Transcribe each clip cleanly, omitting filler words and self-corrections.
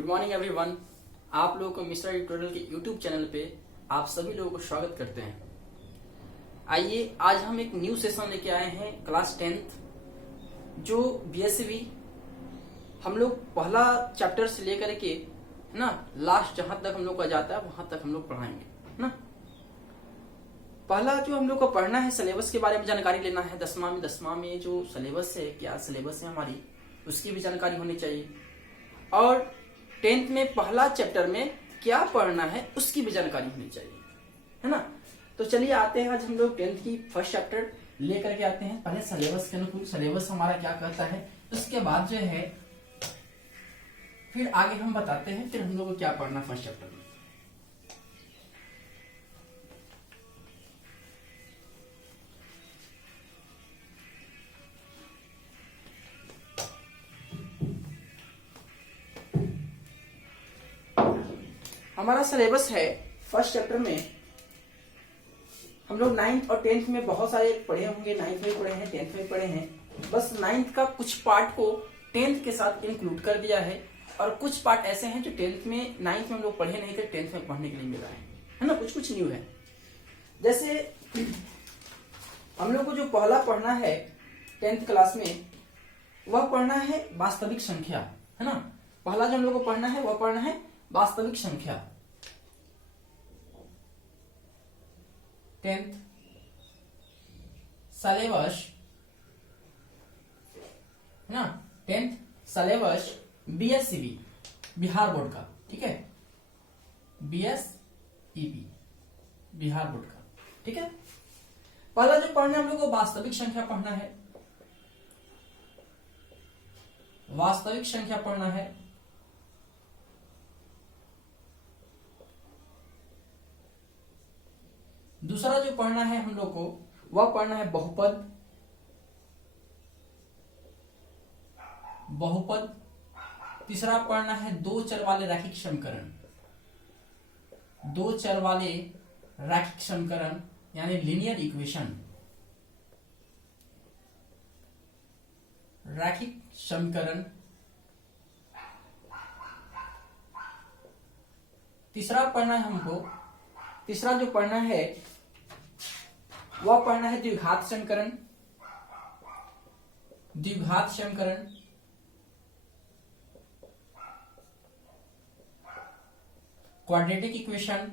Good morning everyone. आप लोगों को मिस्टर ट्यूटोरियल के यूट्यूब चैनल पे आप सभी लोगों को स्वागत करते हैं। आइए आज हम एक न्यू सेशन लेके आए हैं क्लास 10th जो बीएसवी हम लोग पहला चैप्टर से लेकर के ना लास्ट जहां तक हम लोग का जाता है वहां तक हम लोग पढ़ाएंगे ना। पहला जो हम लोग को पढ़ना है सिलेबस के बारे में जानकारी लेना है। दसवां में जो सिलेबस है, क्या सिलेबस है हमारी, उसकी भी जानकारी होनी चाहिए। और 10th में पहला चैप्टर में क्या पढ़ना है उसकी भी जानकारी होनी चाहिए, है ना। तो चलिए आते हैं, आज हम लोग 10th की फर्स्ट चैप्टर लेकर के आते हैं। पहले सिलेबस के अनुकूल सिलेबस हमारा क्या कहता है, उसके बाद जो है फिर आगे हम बताते हैं फिर हम लोग को क्या पढ़ना फर्स्ट चैप्टर में। हमारा सिलेबस है फर्स्ट चैप्टर में हम लोग 9th और 10th में बहुत सारे पढ़े होंगे। 9th में पढ़े हैं, 10th में पढ़े हैं। बस 9th का कुछ पार्ट को 10th के साथ इंक्लूड कर दिया है और कुछ पार्ट ऐसे हैं जो 10th में 9th में हम लोग पढ़े नहीं थे, 10th में पढ़ने के लिए मिला है ना। कुछ कुछ न्यू है। जैसे हम लोग को जो पहला पढ़ना है 10th क्लास में वह पढ़ना है वास्तविक संख्या, है ना। पहला जो हम लोग को पढ़ना है वह पढ़ना है वास्तविक संख्या। 10th सिलेबस, है ना। 10th syllabus BSEB Bihar board का, ठीक है, बीएसईबी बिहार बोर्ड का, ठीक है। पहला जो पढ़ना है हम लोग को वास्तविक संख्या पढ़ना है, वास्तविक संख्या पढ़ना है। दूसरा जो पढ़ना है हम लोग को वह पढ़ना है बहुपद, बहुपद। तीसरा पढ़ना है दो चर वाले रैखिक समीकरण, दो चर वाले रैखिक समीकरण यानी लीनियर इक्वेशन, रैखिक समीकरण। तीसरा पढ़ना है हमको, तीसरा जो पढ़ना है वह पढ़ना है द्विघात समीकरण, द्विघात समीकरण। क्वाड्रेटिक इक्वेशन,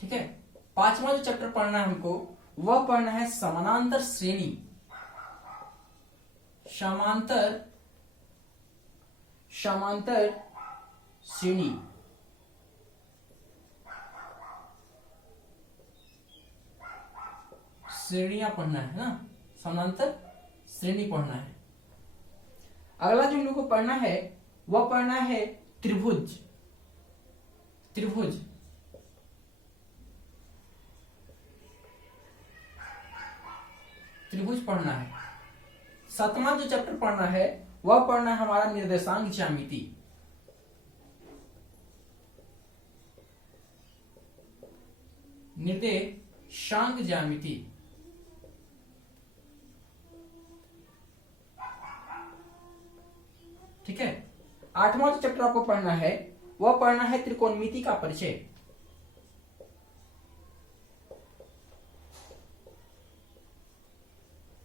ठीक है। पांचवा जो चैप्टर पढ़ना है हमको वह पढ़ना है समानांतर श्रेणी, समांतर समांतर श्रेणी। श्रेणियां पढ़ना है ना, समानांतर श्रेणी पढ़ना है। अगला जो हम लोग को पढ़ना है वह पढ़ना है त्रिभुज, त्रिभुज। त्रिभुज पढ़ना है। सातवां जो चैप्टर पढ़ना है वह पढ़ना है हमारा निर्देशांक ज्यामिति, निर्देशांक ज्यामिति। ठीक है। आठवां जो चैप्टर आपको पढ़ना है वह पढ़ना है त्रिकोणमिति का परिचय,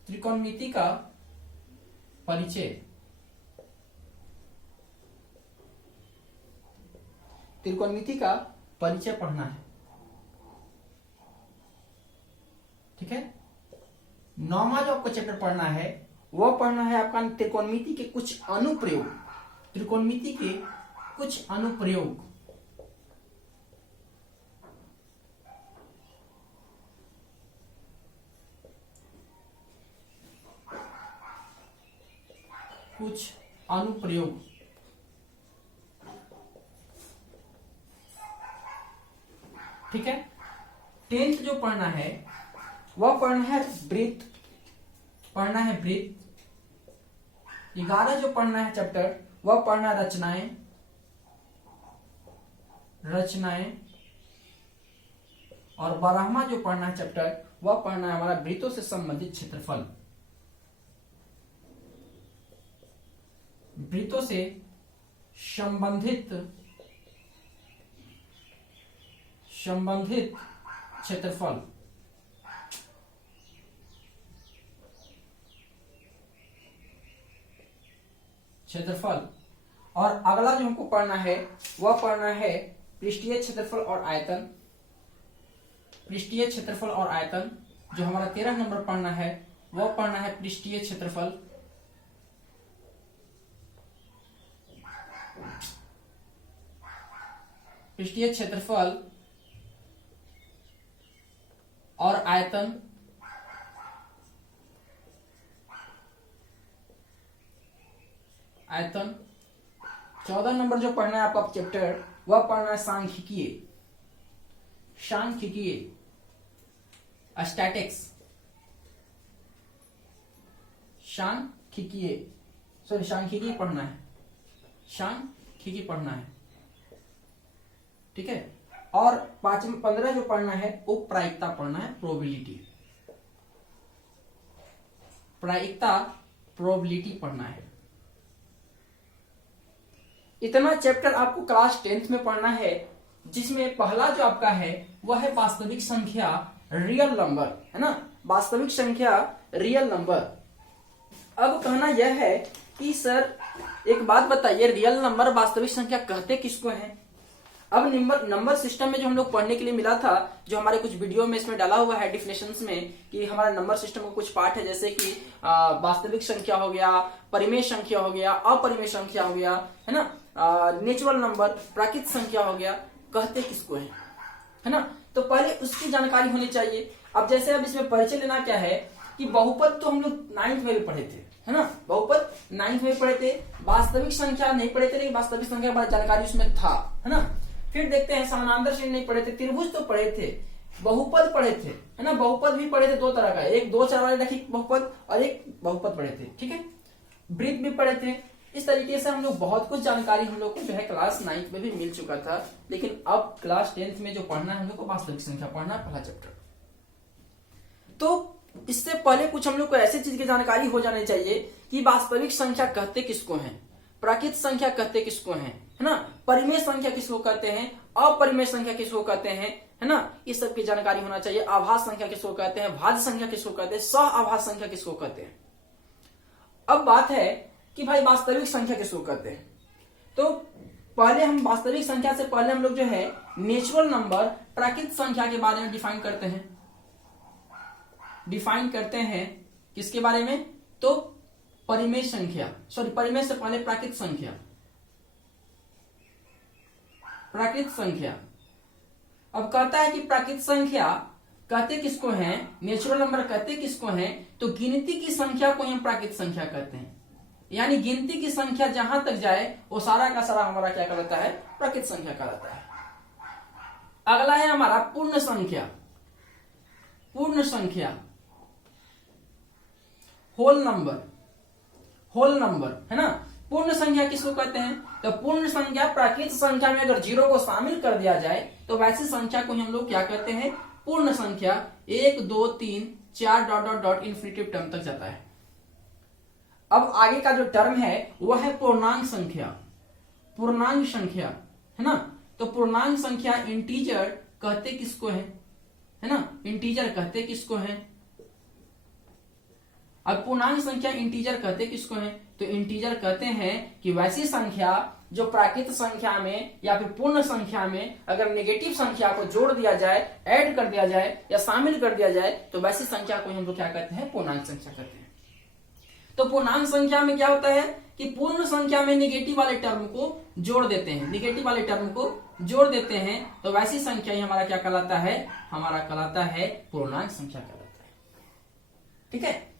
त्रिकोणमिति का परिचय। त्रिकोणमिति का परिचय पढ़ना है, ठीक है। नौवां जो आपको चैप्टर पढ़ना है वह पढ़ना है आपका त्रिकोणमिति के कुछ अनुप्रयोग, त्रिकोणमिति के कुछ अनुप्रयोग। कुछ अनुप्रयोग, ठीक है। 10th जो पढ़ना है वह पढ़ना है वृत्त, पढ़ना है वृत्त। 11 जो पढ़ना है चैप्टर वह पढ़ना है रचनाएं, रचनाएं। और 12वां जो पढ़ना है चैप्टर वह पढ़ना है हमारा वृत्तों से संबंधित क्षेत्रफल, वृत्तों से संबंधित क्षेत्रफल। और अगला जो हमको पढ़ना है वह पढ़ना है पृष्ठीय क्षेत्रफल और आयतन। पृष्ठीय क्षेत्रफल और आयतन जो हमारा 13 नंबर पढ़ना है वह पढ़ना है पृष्ठीय क्षेत्रफल। पृष्ठीय क्षेत्रफल और आयतन। आयतन 14 नंबर जो पढ़ना है आपका चैप्टर वह पढ़ना है सांख्यिकीय। स्टैटिक्स। सांख्यिकीय पढ़ना है। सांख्यिकीय पढ़ना है, ठीक है। और 15 जो पढ़ना है वो प्रायिकता पढ़ना है, प्रोबेबिलिटी पढ़ना है। इतना चैप्टर आपको क्लास 10th में पढ़ना है, जिसमें पहला जो आपका है वह है वास्तविक संख्या, रियल नंबर, है ना। वास्तविक संख्या, रियल नंबर। अब कहना यह है कि सर एक बात बताइए, रियल नंबर वास्तविक संख्या कहते किसको हैं? अब नंबर सिस्टम में जो हम लोग पढ़ने के लिए मिला था, जो हमारे कुछ वीडियो में इसमें डाला हुआ है डिफिनेशंस में, कि हमारा नंबर सिस्टम में कुछ पार्ट है, जैसे कि वास्तविक संख्या हो गया, परिमेय संख्या हो गया, अपरिमेय संख्या हो गया, है ना, नेचुरल नंबर, प्राकृतिक संख्या हो गया, कहते किसको है ना। तो पहले उसकी जानकारी होनी चाहिए। अब जैसे अब इसमें परिचय लेना क्या है कि बहुपद तो हम लोग 9th में भी पढ़े थे, है ना। बहुपद 9th में पढ़े थे, वास्तविक संख्या नहीं पढ़े थे, लेकिन वास्तविक संख्या के बारे में जानकारी उसमें था, है ना। फिर देखते हैं समानांतर श्रेणी नहीं पढ़े थे, त्रिभुज तो पढ़े थे, बहुपद पढ़े थे, है ना। बहुपद भी पढ़े थे दो तरह का, एक 2 4 वाले रखी बहुपद और एक बहुपद पढ़े थे, ठीक है। वृत्त भी पढ़े थे। इस तरीके से हम लोग बहुत कुछ जानकारी हम लोग को जो है क्लास 9th में भी मिल चुका था, लेकिन अब क्लास 10th में जो पढ़ना है हम लोग को वास्तविक संख्या पढ़ना है, पहला चैप्टर। तो इससे पहले कुछ हम लोग को ऐसे चीज की जानकारी हो जानी चाहिए कि वास्तविक संख्या कहते किसको हैं, प्राकृतिक संख्या कहते किसको हैं, है ना, परिमेय संख्या किसको कहते हैं, अपरिमेय संख्या किसको कहते हैं, है ना। इस सब की जानकारी होना चाहिए। आभास संख्या किसको कहते हैं, भाज्य संख्या किसको कहते हैं, सह आभास संख्या किसको कहते हैं। अब बात है कि भाई वास्तविक संख्या किसको कहते हैं। तो पहले हम वास्तविक संख्या से पहले हम लोग जो है नेचुरल नंबर, प्राकृतिक संख्या के बारे में डिफाइन करते हैं। किसके बारे में? तो परिमेय संख्या, परिमेय से पहले प्राकृतिक संख्या। अब कहता है कि प्राकृतिक संख्या कहते किसको हैं, नेचुरल नंबर कहते किसको हैं, तो गिनती की संख्या को हम प्राकृतिक संख्या कहते हैं। यानी गिनती की संख्या जहां तक जाए वो सारा का सारा हमारा क्या कहलाता है, प्राकृतिक संख्या कहलाता है। अगला है हमारा पूर्ण संख्या, होल नंबर, है ना। पूर्ण संख्या किसको कहते हैं? तो पूर्ण संख्या, प्राकृतिक संख्या में अगर 0 को शामिल कर दिया जाए तो वैसी संख्या को हम लोग क्या कहते हैं, पूर्ण संख्या। 1 2 3 4 dot dot dot infinitive term तक जाता है। अब आगे का जो टर्म है वह है पूर्णांक संख्या, है ना। तो पूर्णांक संख्या इंटीजर कहते किसको है ना, इंटीजर कहते किसको है। अब पूर्णांक संख्या इंटीजर कहते किसको है, तो इंटीजर कहते हैं कि वैसी संख्या जो प्राकृतिक संख्या में या फिर पूर्ण संख्या में अगर नेगेटिव संख्या को जोड़ दिया जाए, ऐड कर दिया जाए या शामिल कर दिया जाए तो वैसी संख्या को हम लोग क्या कहते हैं, पूर्णांक संख्या कहते हैं। तो पूर्णांक संख्या में क्या होता है कि पूर्ण संख्या में नेगेटिव वाले टर्म को जोड़ देते हैं, तो वैसी संख्या ही हमारा क्या कहलाता है, हमारा कहलाता है पूर्णांक संख्या कहलाता है, ठीक है।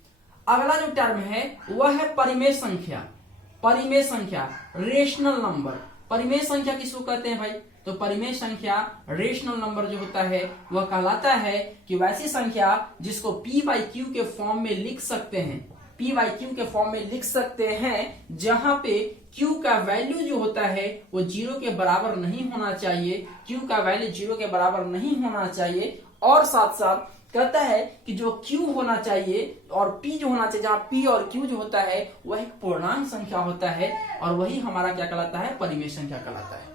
अगला जो टर्म है वह है परिमेय संख्या, रेशनल नंबर। परिमेय संख्या किसको कहते हैं भाई, तो परिमेय संख्या, रेशनल नंबर जो होता है वह कहलाता है कि वैसी संख्या जिसको p/q के फॉर्म में लिख सकते हैं, जहां पे q का वैल्यू जो होता है वो 0 के बराबर नहीं होना चाहिए, और साथ साथ कहता है कि जो Q होना चाहिए और P जो होना चाहिए, जहां P और Q जो होता है वह एक पूर्णांक संख्या होता है और वही हमारा क्या कहलाता है, परिमेय संख्या कहलाता है।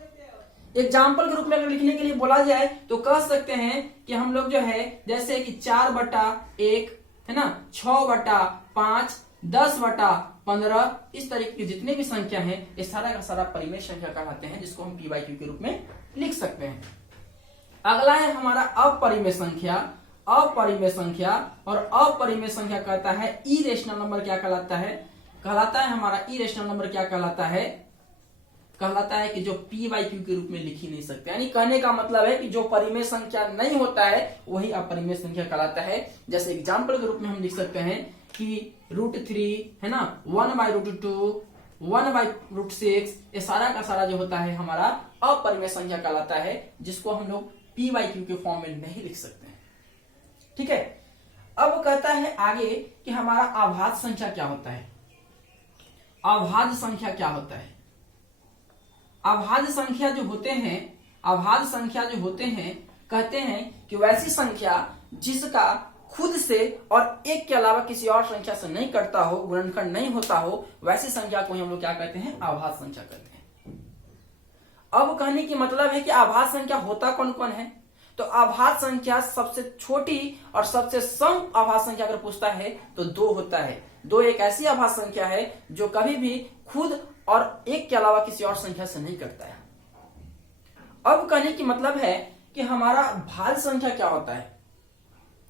एग्जाम्पल के रूप में अगर लिखने के लिए बोला जाए तो कह सकते हैं कि हम लोग जो है जैसे कि 4/1 है ना, 6/5, 10/15, इस तरीके की जितने भी संख्या हैं ये सारा का सारा परिमेय संख्या कहलाते हैं, जिसको हम P/Q के रूप में लिख सकते हैं। अगला है हमारा अपरिमेय संख्या। अपरिमेय संख्या और अपरिमेय संख्या कहता है इरेशनल नंबर क्या कहलाता है, कहलाता है हमारा इरेशनल नंबर क्या कहलाता है, कहलाता है कि जो P/Q के रूप में लिख ही नहीं सकते। यानी कहने का मतलब है कि जो परिमेय संख्या नहीं होता है वही अपरिमेय संख्या कहलाता है। जैसे एग्जाम्पल के रूप में हम लिख सकते हैं कि √3 है ना, 1/√2, 1/√6, ये सारा का सारा जो होता है हमारा अपरिमेय संख्या कहलाता है, जिसको हम लोग P/Q के फॉर्म में नहीं लिख सकते हैं। ठीक है, अब कहता है आगे कि हमारा अभाज्य संख्या क्या होता है। अभाज्य संख्या क्या होता है, अभाज्य संख्या जो होते हैं, अभाज्य संख्या जो होते हैं कहते हैं कि वैसी संख्या जिसका खुद से और एक के अलावा किसी और संख्या से नहीं कटता हो, गुणनखंड नहीं होता हो, वैसी संख्या को हम लोग क्या कहते हैं, अभाज्य संख्या कहते हैं। अब कहने की मतलब है कि अभाज्य संख्या होता कौन कौन है, तो अभाज्य संख्या सबसे छोटी और सबसे सम अभाज्य संख्या अगर पूछता है तो 2 होता है। 2 एक ऐसी अभाज्य संख्या है जो कभी भी खुद और एक के अलावा किसी और संख्या से नहीं करता है। अब कहने की मतलब है कि हमारा भाज्य संख्या क्या होता है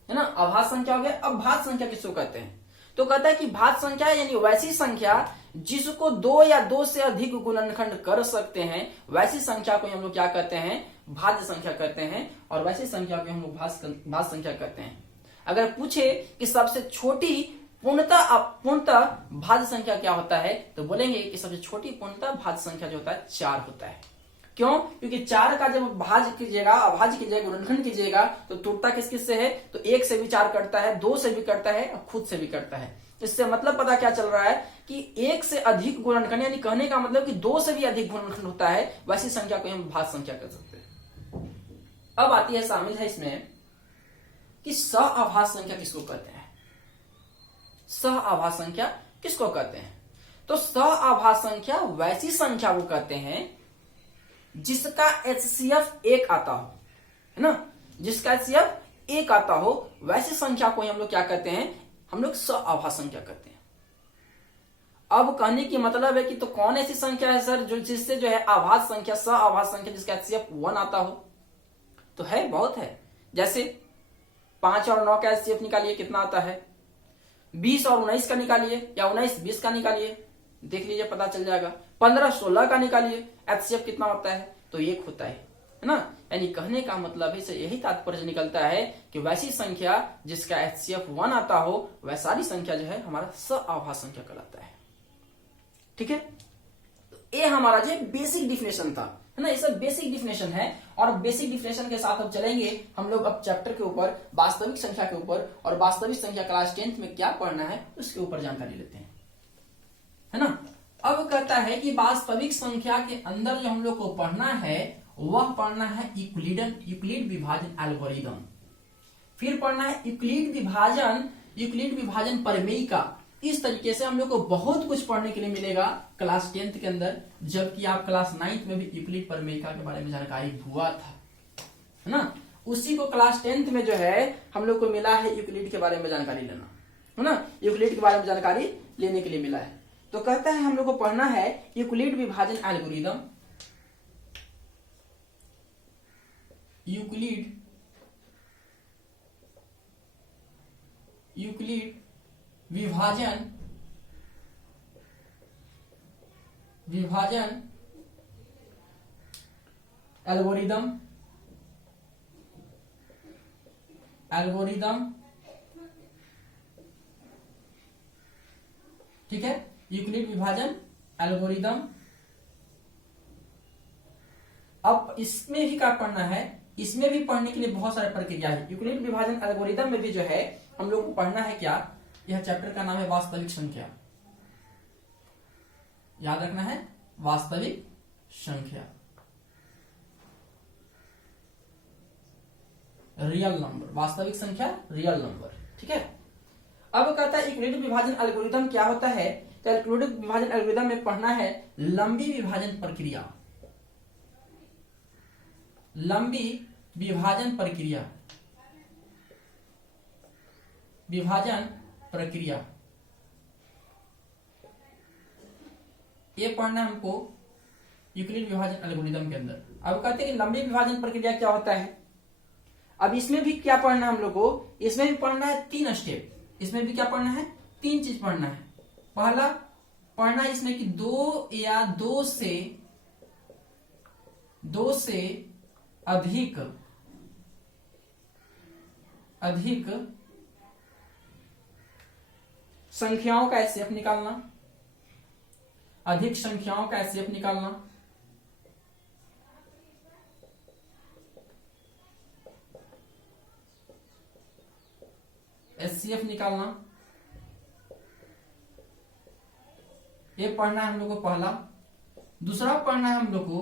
ना, अभाज्य संख्या हो गया। अब भाज्य संख्या किसको कहते हैं, तो कहता है कि भाज्य संख्या यानी वैसी संख्या जिसको 2 या 2 से अधिक गुणनखंड कर सकते हैं, वैसी संख्या को हम लोग क्या कहते हैं, भाज्य संख्या कहते हैं, और वैसी संख्या को हम लोग भाज्य संख्या कहते हैं। अगर पूछे कि सबसे छोटी पूर्णतः भाज्य संख्या क्या होता है, तो बोलेंगे कि सबसे छोटी पूर्णतः भाज्य संख्या जो होता है 4 होता है। क्यों, क्योंकि 4 का जब भाज्य कीजिएगा, अभाज्य कीजिएगा, गुणनखंड कीजिएगा तो टूटता किस किस से है, तो 1 से भी 4 कटता है, 2 से भी कटता है और खुद से भी कटता है। इससे मतलब पता क्या चल रहा है कि 1 से अधिक गुणनखंड, यानी कहने का मतलब कि 2 से भी अधिक गुणनखंड होता है, वैसी संख्या को हम भाज्य संख्या कह सकते हैं। अब आती है, शामिल है इसमें कि सअभाज्य संख्या किसको कहते हैं। सअभाज्य संख्या किसको कहते हैं, तो सअभाज्य संख्या वैसी संख्या को कहते हैं जिसका HCF 1 आता हो, है ना, जिसका HCF 1 आता हो, वैसी संख्या को हम लोग क्या कहते हैं, हम लोग सअभाज्य संख्या कहते हैं। अब कहने की मतलब है कि तो कौन ऐसी संख्या है सर जो जिससे जो है अभाज्य संख्या, सअभाज्य संख्या जिसका HCF 1 आता हो, तो है, बहुत है। जैसे 5 और 9 का HCF निकालिए, कितना आता है, 20 और 19 का निकालिए, या 19 20 का निकालिए, देख लीजिए पता चल जाएगा। 15 16 का निकालिए, HCF कितना होता है, तो 1 होता है ना। यानी कहने का मतलब है, यही तात्पर्य निकलता है कि वैसी संख्या जिसका HCF 1 आता हो, वह सारी संख्या जो है हमारा सअभाज्य संख्या कहलाता है। ठीक है, तो ये हमारा जो बेसिक डिफिनेशन था, है ना, ये सब बेसिक डिफिनेशन है। और बेसिक डिफिनेशन के साथ अब चलेंगे हम लोग अब चैप्टर के ऊपर, वास्तविक संख्या के ऊपर, और वास्तविक संख्या क्लास 10th में क्या पढ़ना है उसके ऊपर जानकारी लेते हैं, है ना। अब कहता है कि वास्तविक संख्या के अंदर जो हम लोग को पढ़ना है वह पढ़ना है यूक्लिड विभाजन एल्गोरिदम, फिर पढ़ना है यूक्लिड विभाजन प्रमेय का। इस तरीके से हम लोग को बहुत कुछ पढ़ने के लिए मिलेगा क्लास 10th के अंदर, जबकि आप क्लास 9th में भी यूक्लिड प्रमेय के बारे में जानकारी हुआ था, है ना। उसी को क्लास 10th में जो है हम लोग को मिला है यूक्लिड के बारे में जानकारी लेना, है ना, यूक्लिड के बारे में जानकारी लेने के लिए मिला है। तो कहता है हम लोग को पढ़ना है यूक्लिड विभाजन एल्गोरिदम, यूक्लिड विभाजन एल्गोरिदम, ठीक है, यूक्लिड विभाजन एल्गोरिदम। अब इसमें भी क्या पढ़ना है, इसमें भी पढ़ने के लिए बहुत सारे प्रक्रिया है। यूक्लिड विभाजन एल्गोरिदम में भी जो है हम लोग को पढ़ना है क्या, यह चैप्टर का नाम है वास्तविक संख्या, याद रखना है, वास्तविक संख्या। रियल नंबर, वास्तविक संख्या रियल नंबर। ठीक है, अब कहता है यूक्लिड विभाजन एल्गोरिथम क्या होता है। तो यूक्लिड विभाजन एल्गोरिथम में पढ़ना है लंबी विभाजन प्रक्रिया, लंबी विभाजन प्रक्रिया, विभाजन प्रक्रिया, ये पढ़ना है हमको यूक्लिड विभाजन एल्गोरिथम के अंदर। अब कहते हैं कि लंबी विभाजन प्रक्रिया क्या होता है। अब इसमें भी क्या पढ़ना है हम लोग को, इसमें भी पढ़ना है 3 स्टेप। इसमें भी क्या पढ़ना है, 3 चीज पढ़ना है। पहला पढ़ना है इसमें कि 2 या 2 से अधिक संख्याओं का एचसीएफ निकालना, अधिक संख्याओं का एचसीएफ निकालना। एचसीएफ निकालना, ये पढ़ना है हम लोग को पहला। दूसरा पढ़ना है हम लोग को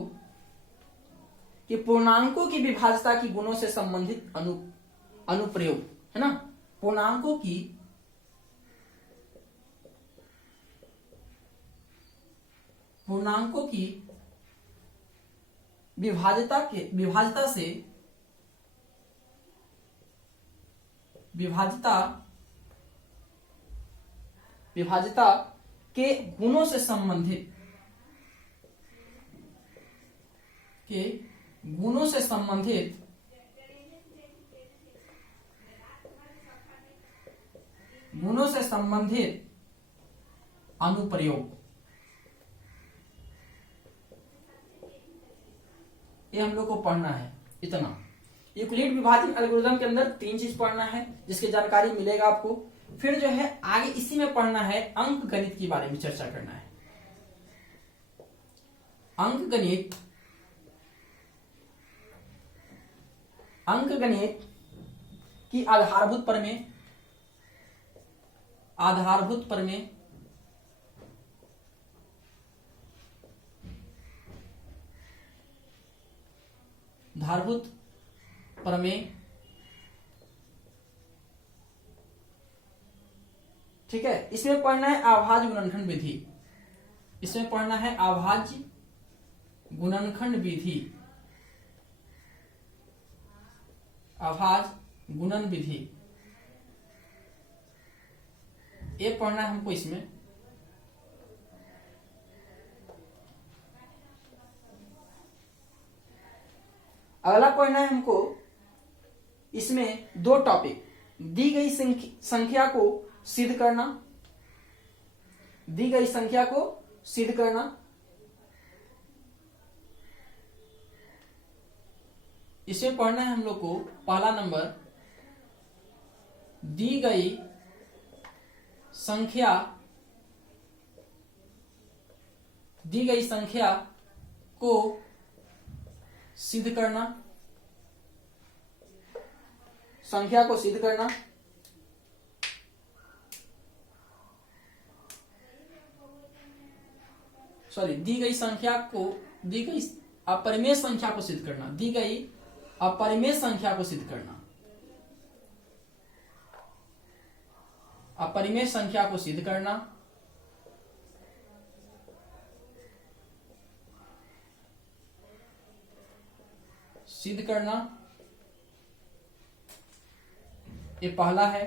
कि पूर्णांकों की विभाज्यता की गुणों से संबंधित अनुप्रयोग, है ना। पूर्णांकों की विभाज्यता के गुणों से संबंधित अनुप्रयोग, ये हम लोग को पढ़ना है। इतना यूक्लिड विभाजन एल्गोरिथम के अंदर 3 चीज पढ़ना है जिसकी जानकारी मिलेगा आपको। फिर जो है आगे इसी में पढ़ना है अंक गणित के बारे में चर्चा करना है। अंक गणित की आधारभूत प्रमेय, ठीक है। इसमें पढ़ना है अभाज्य गुणनखंड विधि, ये पढ़ना है हमको इसमें। अगला पढ़ना है हमको इसमें 2 टॉपिक, दी गई संख्या को सिद्ध करना, इसमें पढ़ना है हम लोग को पहला नंबर, दी गई संख्या को सिद्ध करना, दी गई अपरिमेय संख्या को सिद्ध करना, दी गई अपरिमेय संख्या को सिद्ध करना, अपरिमेय संख्या को सिद्ध करना। ये पहला है।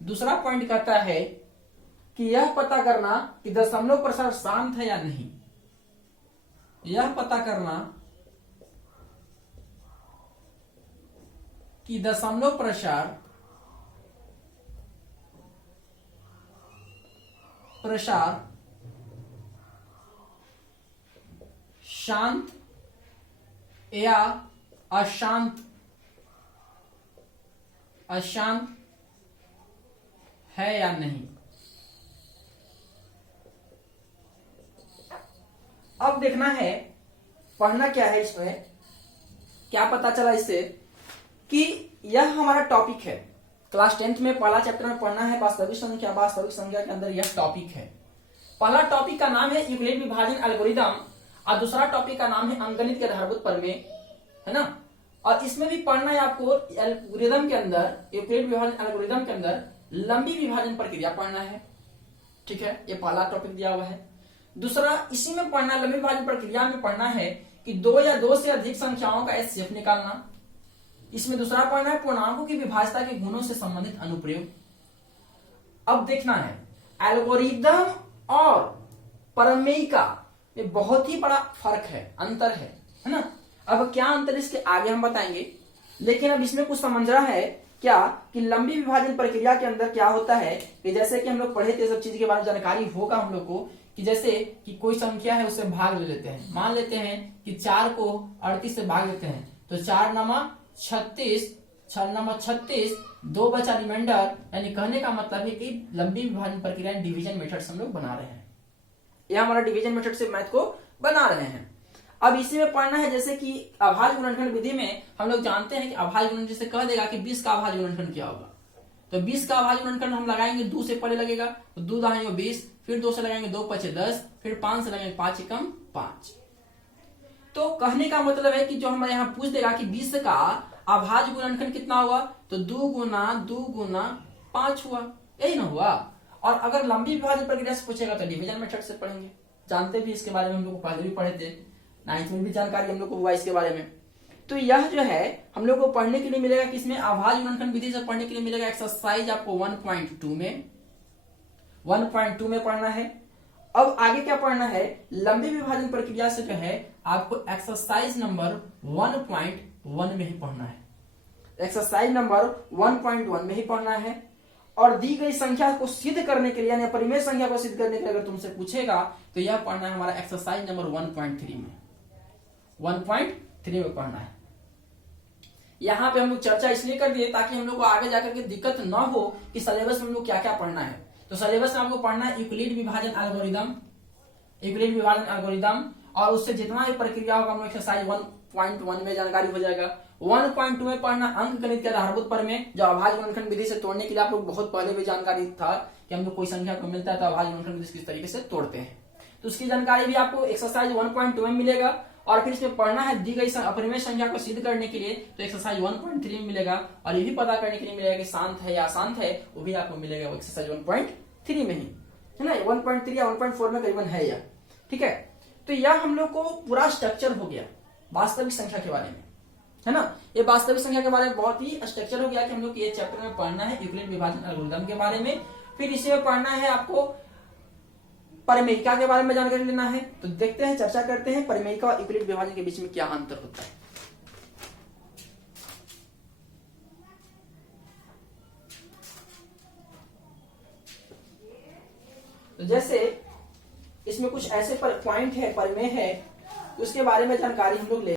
दूसरा पॉइंट कहता है कि यह पता करना कि दशमलव प्रसार शांत है या नहीं, यह पता करना कि दशमलव प्रसार शांत या अशांत है या नहीं। अब देखना है पढ़ना क्या है इसमें, क्या पता चला इससे कि यह हमारा टॉपिक है। क्लास 10th में पहला चैप्टर में पढ़ना है वास्तविक संख्या के अंदर यह टॉपिक है। पहला टॉपिक का नाम है यूक्लिड विभाजन एल्गोरिथम और दूसरा टॉपिक का नाम है अंकगणित के आधारभूत प्रमेय, है ना। और इसमें भी पढ़ना है आपको एल्गोरिदम के अंदर, यूक्लिड विभाजन एल्गोरिदम के अंदर लंबी विभाजन प्रक्रिया पढ़ना है। ठीक है, ये पहला टॉपिक दिया हुआ है। दूसरा इसी में पढ़ना, लंबी विभाजन प्रक्रिया में पढ़ना है कि दो या दो से अधिक संख्याओं का एचसीएफ निकालना। इसमें दूसरा पढ़ना है पूर्णांकों की विभाज्यता के गुणों से संबंधित अनुप्रयोग। अब देखना है एल्गोरिदम और प्रमेयिका में बहुत ही बड़ा फर्क है, अंतर है ना। अब क्या अंतर इसके आगे हम बताएंगे, लेकिन अब इसमें कुछ समझना है क्या कि लंबी विभाजन प्रक्रिया के अंदर क्या होता है कि जैसे कि हम लोग पढ़े थे, सब चीज के बारे में जानकारी होगा हम लोग को कि जैसे कि कोई संख्या है उससे भाग ले लेते हैं। मान लेते हैं कि 4 को 38 से भाग देते हैं तो 4 नमा 36, 6 नमा 36, 2 बचा रिमाइंडर। यानी कहने का मतलब है कि लंबी विभाजन प्रक्रिया डिवीजन मेथड से हम लोग बना रहे हैं। यह हमारा डिवीजन मेथड से मैथ को बना रहे हैं। अब इसी में पढ़ना है जैसे कि अभाज्य गुणनखंड विधि में हम लोग जानते हैं कि अभाज्य गुणनखंड जैसे कह देगा कि 20 का अभाज्य गुणनखंड क्या होगा, तो 20 का अभाज्य गुणनखंड हम लगाएंगे 2 से पहले लगेगा तो 2 दाएंगे 20, फिर 2 से लगाएंगे 2 पचे 10, फिर 5 से लगाएंगे 5 एकम 5। तो कहने का मतलब है कि जो हमारे यहाँ पूछ देगा कि 20 का अभाज्य गुणनखंड कितना हुआ, तो 2 गुना 5 हुआ, यही ना हुआ। और अगर लंबी विभाजन प्रक्रिया से पूछेगा तो डिवीजन मेथड से पढ़ेंगे। जानते भी इसके बारे में, हम लोग पहले भी पढ़े थे, 9th में भी जानकारी हम लोग को हुआ इसके बारे में। तो यह जो है हम लोग को पढ़ने के लिए मिलेगा कि इसमें अभाज्य गुणनखंड विधि से पढ़ने के लिए मिलेगा एक्सरसाइज आपको 1.2 में पढ़ना है। अब आगे क्या पढ़ना है, लंबी विभाजन प्रक्रिया से जो है आपको एक्सरसाइज नंबर 1.1 में ही पढ़ना है। एक्सरसाइज नंबर 1.1 में ही पढ़ना है। और दी गई संख्या को सिद्ध करने के लिए, यानी परिमेय संख्या को सिद्ध करने के लिए अगर तुमसे पूछेगा तो यह पढ़ना है हमारा एक्सरसाइज नंबर 1.3 में। 1.3 में पढ़ना है। यहां पे हम लोग चर्चा इसलिए कर दिए ताकि हम लोग को आगे जाकर के दिक्कत ना हो कि सिलेबस में हम लोग क्या क्या पढ़ना है। तो सिलेबस में आपको पढ़ना है यूक्लिड विभाजन एल्गोरिदम, और उससे जितना भी प्रक्रिया होगा हम लोग एक्सरसाइज 1.1 में जानकारी हो जाएगा। 1.2 में पढ़ना अंक गणित के आधारभूत प्रमेय, जो अभाज्य गुणनखंड विधि से तोड़ने के लिए आप लोग बहुत पहले भी जानकारी था कि हम लोग कोई संख्या को मिलता है तो अभाज्य गुणनखंड विधि किस तरीके से तोड़ते हैं, तो उसकी जानकारी भी आपको एक्सरसाइज 1.2 में मिलेगा। और फिर इसमें पढ़ना है दी गई अपरिमेय संख्या को सिद्ध करने के लिए तो एक्सरसाइज 1.3 में मिलेगा। और ये भी पता करने के लिए मिलेगा कि शांत है या अशांत है, वो भी आपको मिलेगा वो एक्सरसाइज 1.3 में ही, है ना। 1.3 या 1.4 में करीबन है यह, ठीक है। तो यह हम लोग को पूरा स्ट्रक्चर हो गया वास्तविक संख्या के बारे में, है ना। ये वास्तविक संख्या के बारे में बहुत ही स्ट्रक्चर हो गया कि हम लोग ये चैप्टर में पढ़ना है यूक्लिड विभाजन एल्गोरिदम के बारे में। फिर इसी में पढ़ना है आपको परिमेयिका के बारे में जानकारी लेना है। तो देखते हैं, चर्चा करते हैं परिमेयिका और यूक्लिड विभाजन के बीच में क्या अंतर होता है। तो जैसे इसमें कुछ ऐसे पॉइंट है, परिमेय है, उसके बारे में जानकारी हम लोग ले